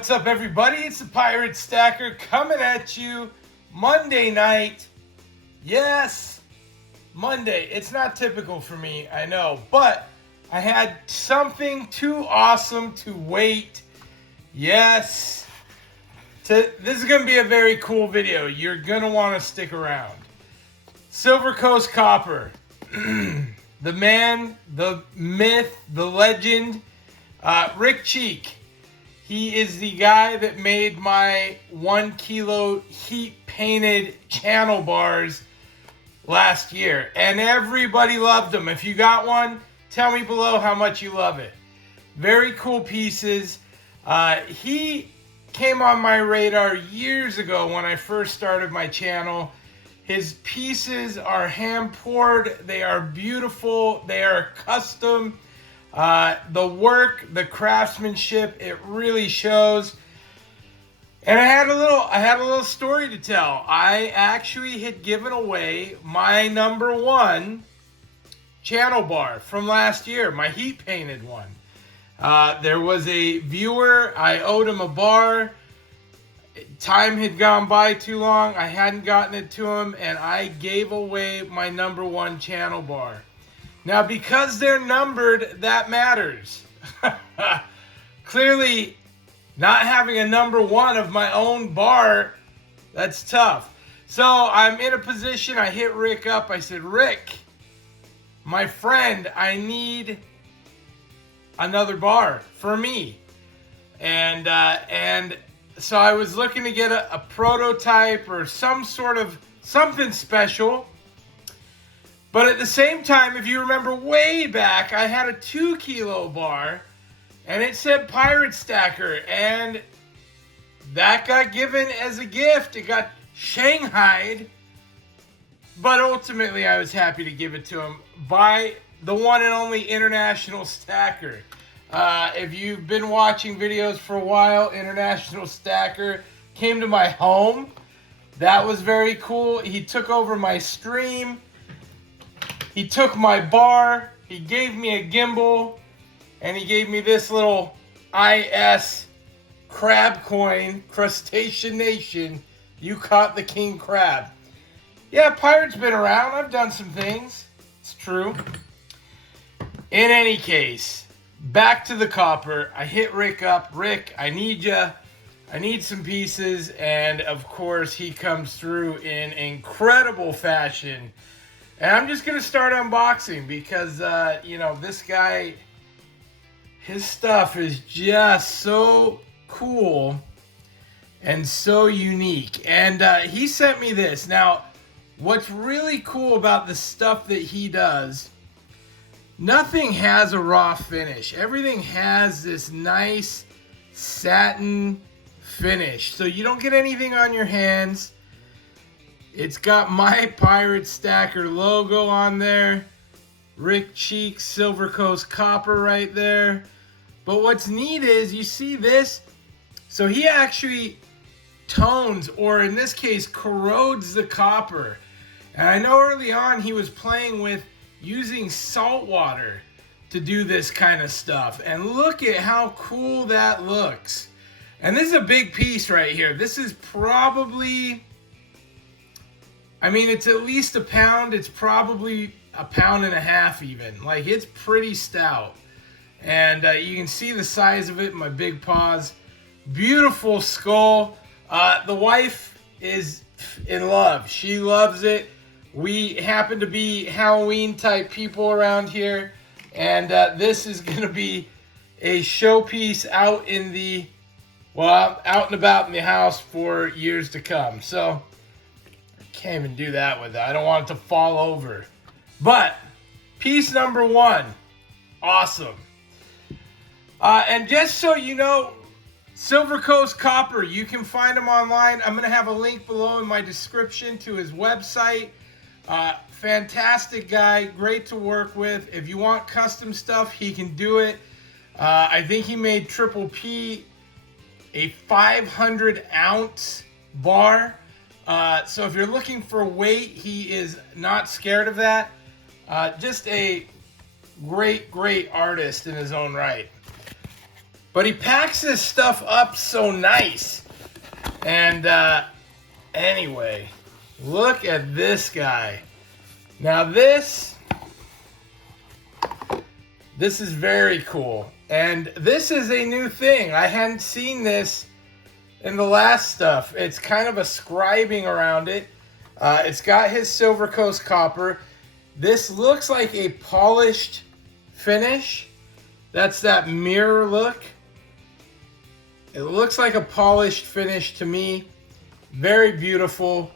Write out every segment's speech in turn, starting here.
What's up, everybody? It's the Pirate Stacker coming at you Monday night. Yes, Monday. It's not typical for me, I know, but I had something too awesome to wait. Yes. This is going to be a very cool video. You're going to want to stick around. Silver Coast Copper. The man, the myth, the legend, Rick Cheek. He is the guy that made my 1 kilo heat painted channel bars last year. And everybody loved them. If you got one, tell me below how much you love it. Very cool pieces. He came on my radar years ago when I first started my channel. His pieces are hand poured. They are beautiful. They are custom. The work, the craftsmanship, it really shows. And I had a little story to tell. I actually had given away my #1 channel bar from last year, my heat painted one. There was a viewer, I owed him a bar. Time had gone by too long. I hadn't gotten it to him, and I gave away my #1 channel bar. Now, because they're numbered, that matters. Clearly, not having a #1 of my own bar, that's tough. So I'm in a position, I hit Rick up. I said, Rick, my friend, I need another bar for me. And so I was looking to get a prototype or some sort of something special. But at the same time, if you remember way back, I had a 2 kilo bar and it said Pirate Stacker, and that got given as a gift. It got shanghaied, but ultimately I was happy to give it to him by the one and only International Stacker. If you've been watching videos for a while, International Stacker came to my home. That was very cool. He took over my stream. He took my bar, he gave me a gimbal, and he gave me this little IS crab coin, Crustacean Nation. You caught the king crab. Yeah, Pirate's been around. I've done some things. It's true. In any case, back to the copper. I hit Rick up. Rick, I need ya. I need some pieces. And of course, he comes through in incredible fashion. And I'm just going to start unboxing because, you know, this guy, his stuff is just so cool and so unique. And he sent me this. Now, what's really cool about the stuff that he does, nothing has a raw finish. Everything has this nice satin finish. So you don't get anything on your hands. It's got my Pirate Stacker logo on there. Rick Cheek, Silver Coast Copper right there. But what's neat is, you see this? So he actually tones, or in this case, corrodes the copper. And I know early on he was playing with using salt water to do this kind of stuff. And look at how cool that looks. And this is a big piece right here. This is probably, I mean, it's at least a pound. It's probably a pound and a half even. Like, it's pretty stout. And you can see the size of it in my big paws. Beautiful skull. The wife is in love. She loves it. We happen to be Halloween type people around here. And this is going to be a showpiece out in the, well, out and about in the house for years to come. So can't even do that with it. I don't want it to fall over. But piece #1, awesome. And just so you know, Silver Coast Copper, you can find him online. I'm going to have a link below in my description to his website. Fantastic guy, great to work with. If you want custom stuff, he can do it. I think he made Triple P a 500-ounce bar. So if you're looking for weight, he is not scared of that. Just a great artist in his own right. But he packs this stuff up so nice. And anyway, look at this guy. Now this is very cool. And this is a new thing. I hadn't seen this in the last stuff. It's kind of a scribing around it. It's got his Silver Coast copper. This looks like a polished finish. That's that mirror look. It looks like a polished finish to me. Very beautiful.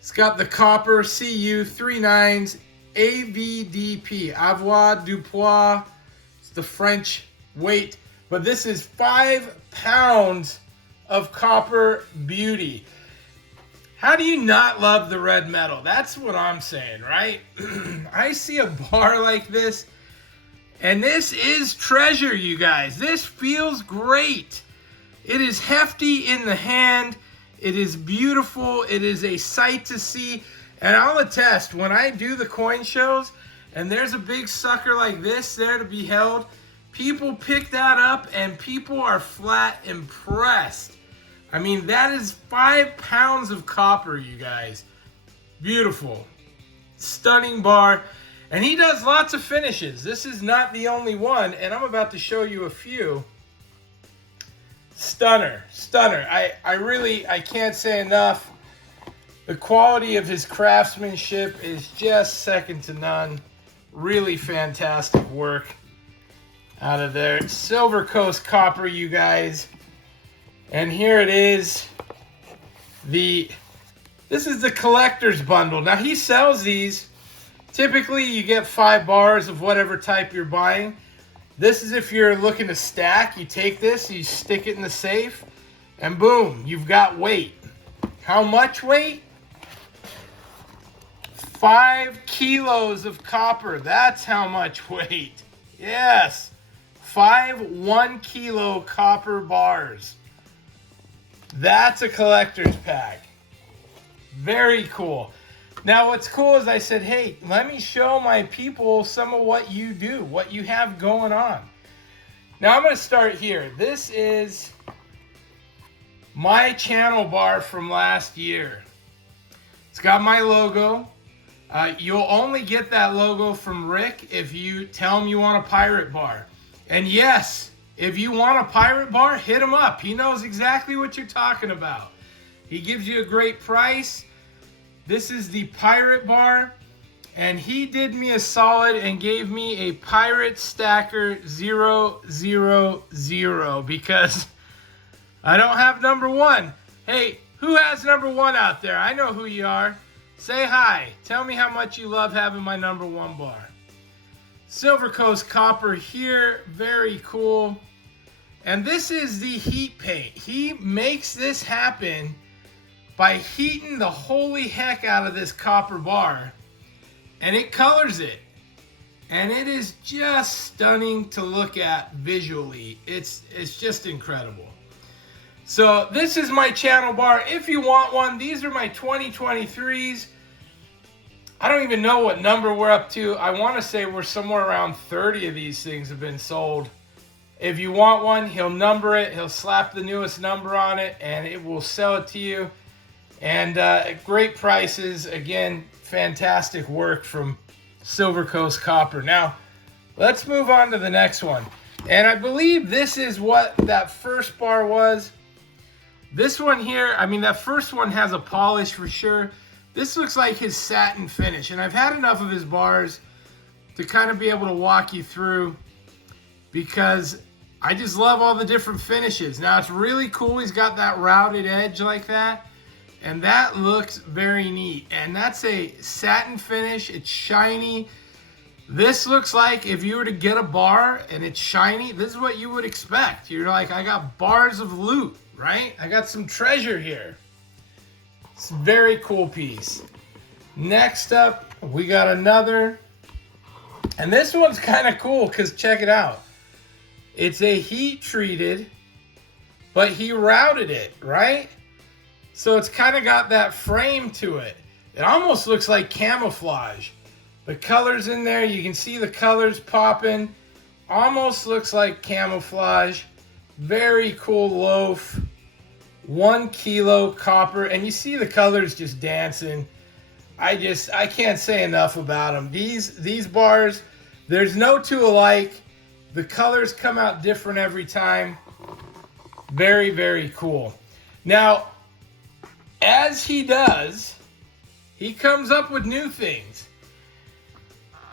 It's got the copper CU 39s AVDP, Avoir du Poids. It's the French weight. But this is 5 pounds of copper beauty. How do you not love the red metal? That's what I'm saying, right? I see a bar like this, and this is treasure, you guys. This feels great. It is hefty in the hand. It is beautiful. It is a sight to see. And I'll attest, when I do the coin shows, and there's a big sucker like this there to be held, people pick that up, and people are flat impressed. I mean, that is 5 pounds of copper, you guys. Beautiful. Stunning bar. And he does lots of finishes. This is not the only one, and I'm about to show you a few. Stunner. Stunner. I can't say enough. The quality of his craftsmanship is just second to none. Really fantastic work out of there. Silver Coast copper, you guys. And here it is. This is the collector's bundle. Now he sells these. Typically you get 5 bars of whatever type you're buying. This is if you're looking to stack. You take this, you stick it in the safe, and boom, you've got weight. How much weight? 5 kilos of copper. That's how much weight. Yes. 5 1-kilo copper bars. That's a collector's pack. Very cool. Now what's cool is I said, hey, let me show my people some of what you do, what you have going on. Now I'm going to start here. This is my channel bar from last year. It's got my logo. You'll only get that logo from Rick if you tell him you want a pirate bar. And yes, if you want a pirate bar, hit him up. He knows exactly what you're talking about. He gives you a great price. This is the pirate bar. And he did me a solid and gave me a pirate stacker 000 because I don't have number 1. Hey, who has number 1 out there? I know who you are. Say hi. Tell me how much you love having my number 1 bar. Silver Coast copper here. Very cool. And this is the heat paint. He makes this happen by heating the holy heck out of this copper bar. And it colors it. And it is just stunning to look at visually. It's just incredible. So this is my channel bar. If you want one, these are my 2023s. I don't even know what number we're up to. I want to say we're somewhere around 30 of these things have been sold. If you want one, he'll number it. He'll slap the newest number on it, and it will sell it to you. And at great prices. Again, fantastic work from Silver Coast Copper. Now, let's move on to the next one. And I believe this is what that first bar was. This one here, I mean, that first one has a polish for sure. This looks like his satin finish. And I've had enough of his bars to kind of be able to walk you through because I just love all the different finishes. Now, it's really cool. He's got that routed edge like that. And that looks very neat. And that's a satin finish. It's shiny. This looks like if you were to get a bar and it's shiny, this is what you would expect. You're like, I got bars of loot, right? I got some treasure here. It's a very cool piece. Next up, we got another. And this one's kind of cool because check it out. It's a heat treated, but he routed it, right? So it's kind of got that frame to it. It almost looks like camouflage. The colors in there, you can see the colors popping almost looks like camouflage. Very cool loaf. 1 kilo copper, and you see the colors just dancing. I can't say enough about them. These bars, there's no two alike. The colors come out different every time. Very, very cool. Now, as he does, he comes up with new things.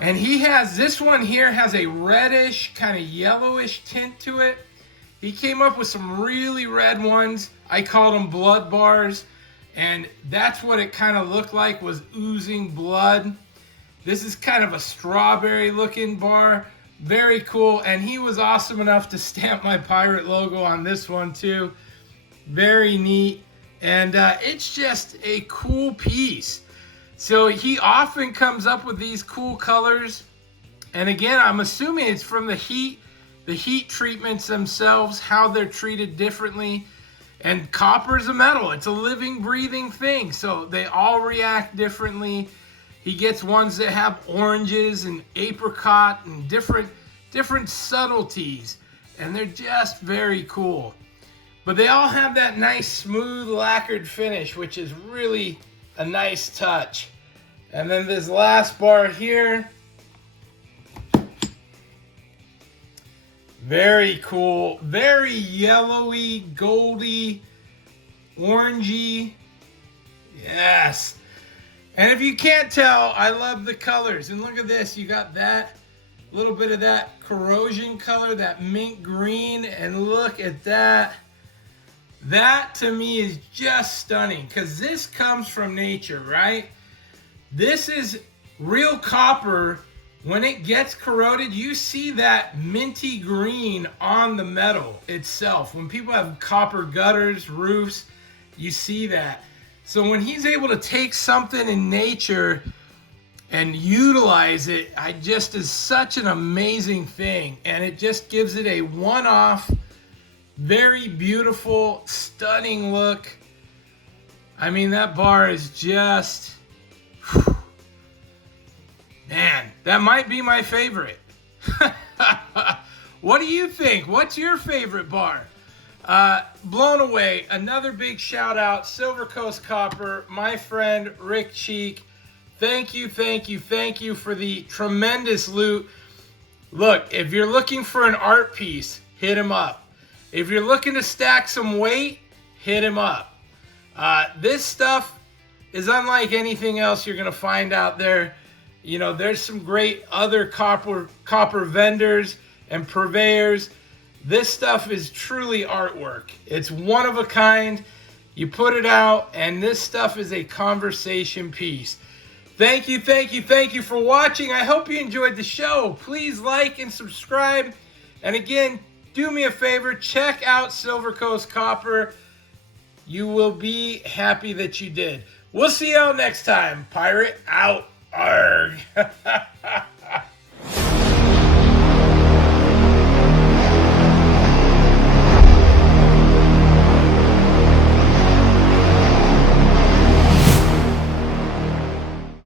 And he has, this one here has a reddish, kind of yellowish tint to it. He came up with some really red ones. I called them blood bars. And that's what it kind of looked like, was oozing blood. This is kind of a strawberry looking bar. Very cool. And he was awesome enough to stamp my pirate logo on this one too. Very neat. And it's just a cool piece. So he often comes up with these cool colors. And again, I'm assuming it's from the heat treatments themselves, how they're treated differently. And copper is a metal. It's a living, breathing thing. So they all react differently. He gets ones that have oranges and apricot and different subtleties. And they're just very cool. But they all have that nice, smooth, lacquered finish, which is really a nice touch. And then this last bar here. Very cool. Very yellowy, goldy, orangey. Yes. And if you can't tell, I love the colors. And look at this. You got that little bit of that corrosion color, that mint green. And look at that. That to me is just stunning, because this comes from nature, right? This is real copper. When it gets corroded, you see that minty green on the metal itself. When people have copper gutters, roofs, you see that. So when he's able to take something in nature and utilize it, just is such an amazing thing. And it just gives it a one-off, very beautiful, stunning look. I mean, that bar is just... whew. Man, that might be my favorite. What do you think? What's your favorite bar? Blown away. Another big shout out, Silver Coast Copper, my friend Rick Cheek. Thank you for the tremendous loot. Look, if you're looking for an art piece, hit him up. If you're looking to stack some weight, hit him up. This stuff is unlike anything else you're going to find out there. You know, there's some great other copper vendors and purveyors. This stuff is truly artwork. It's one of a kind. You put it out, and this stuff is a conversation piece. Thank you for watching. I hope you enjoyed the show. Please like and subscribe. And again, do me a favor, check out Silver Coast Copper. You will be happy that you did. We'll see y'all next time. Pirate out. Arghhhhh.